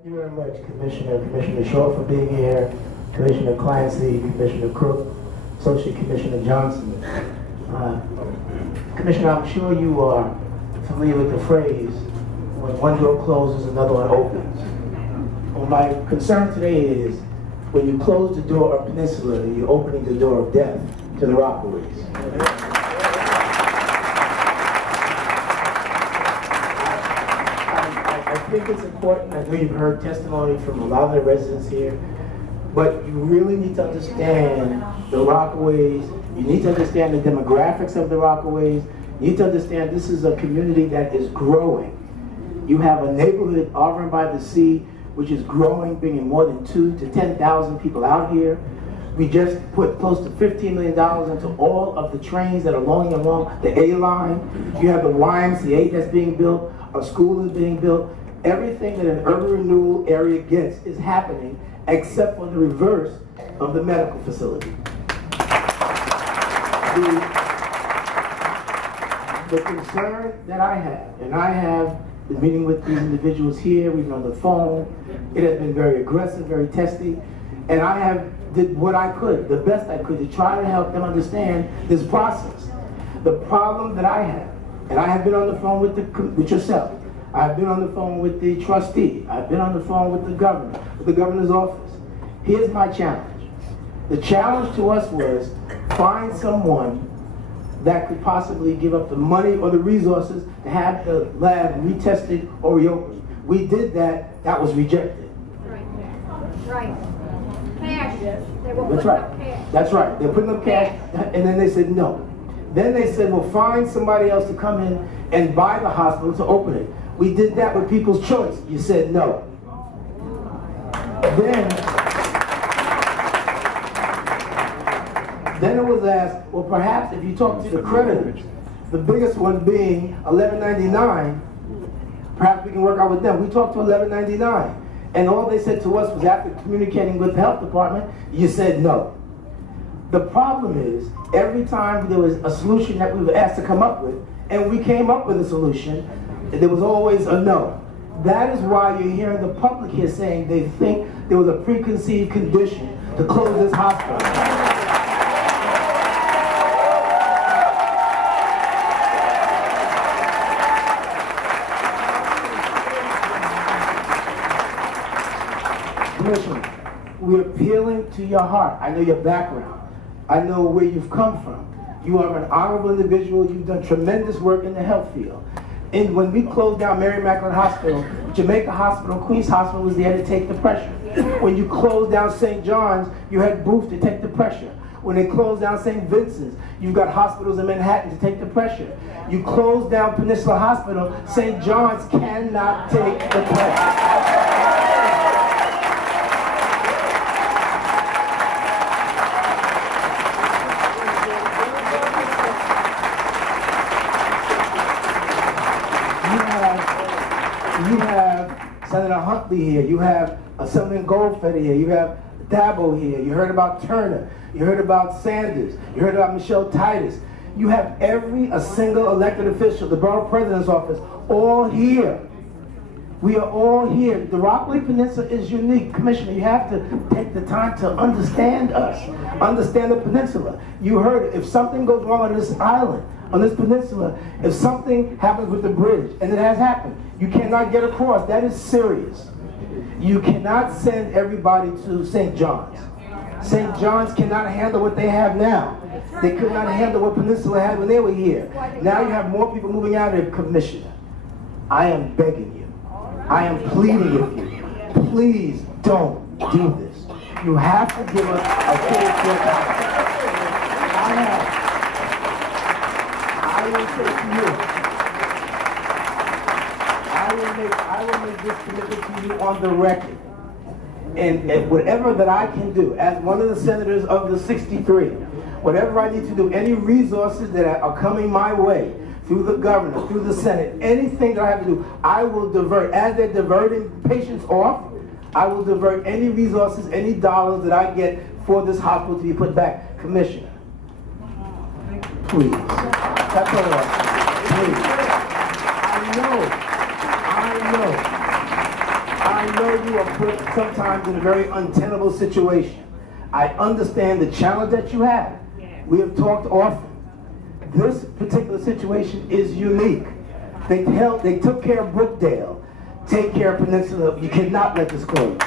Thank you very much, Commissioner Shaw, for being here, Commissioner Clancy, Commissioner Crook, Associate Commissioner Johnson. Commissioner, I'm sure you are familiar with the phrase, when one door closes, another one opens. Well, my concern today is, when you close the door of Peninsula, you're opening the door of death to the Rockaways. I think it's important. I know you've heard testimony from a lot of the residents here, but you really need to understand the Rockaways. You need to understand the demographics of the Rockaways. You need to understand this is a community that is growing. You have a neighborhood, Auburn by the Sea, which is growing, bringing more than 2,000 to 10,000 people out here. We just put close to $15 million into all of the trains that are along the A line. You have the YMCA that's being built, a school is being built. Everything that an urban renewal area gets is happening, except for the reverse of the medical facility. The concern that I have, and I have been meeting with these individuals here, we've been on the phone, it has been very aggressive, very testy, and I have did what I could, the best I could, to try to help them understand this process. The problem that I have, and I have been on the phone with yourself, I've been on the phone with the trustee, I've been on the phone with the governor, with the governor's office. Here's my challenge. The challenge to us was find someone that could possibly give up the money or the resources to have the lab retested or reopened. We did that, that was rejected. Right. Cash. They were That's putting right. up cash. That's right. They're putting up cash, and then they said no. Then they said, well, find somebody else to come in and buy the hospital to open it. We did that with People's Choice. You said no. Then it was asked, well, perhaps if you talk to the creditors, the biggest one being 1199, perhaps we can work out with them. We talked to 1199, and all they said to us was, after communicating with the health department, you said no. The problem is, every time there was a solution that we were asked to come up with, and we came up with a solution, there was always a no. That is why you're hearing the public here saying they think there was a preconceived condition to close this hospital. Commissioner, we're appealing to your heart. I know your background. I know where you've come from. You are an honorable individual. You've done tremendous work in the health field. And when we closed down Mary Immaculate Hospital, Jamaica Hospital, Queens Hospital was there to take the pressure. When you closed down St. John's, you had Booth to take the pressure. When they closed down St. Vincent's, you've got hospitals in Manhattan to take the pressure. You closed down Peninsula Hospital, St. John's cannot take the pressure. You have Senator Huntley here, you have Assemblyman Goldfeder here, you have Dabo here, you heard about Turner, you heard about Sanders, you heard about Michelle Titus. You have a single elected official, the borough president's office, all here. We are all here. The Rockaway Peninsula is unique. Commissioner, you have to take the time to understand us, understand the peninsula. You heard it. If something goes wrong on this island, on this peninsula, if something happens with the bridge, and it has happened, you cannot get across. That is serious. You cannot send everybody to St. John's. St. John's cannot handle what they have now. They could not handle what Peninsula had when they were here. Now you have more people moving out of here, Commissioner. I am begging you. I am pleading with you. Please don't do this. You have to give us a full hospital. I will say to you, I will make this commitment to you on the record. And whatever that I can do, as one of the senators of the 63, whatever I need to do, any resources that are coming my way, through the governor, through the Senate, anything that I have to do, I will divert. As they're diverting patients off, I will divert any resources, any dollars that I get for this hospital to be put back. Commissioner, please. That's all I want. Please. I know know you are put sometimes in a very untenable situation. I understand the challenge that you have. We have talked often. This particular situation is unique. They took care of Brookdale. Take care of Peninsula. You cannot let this close.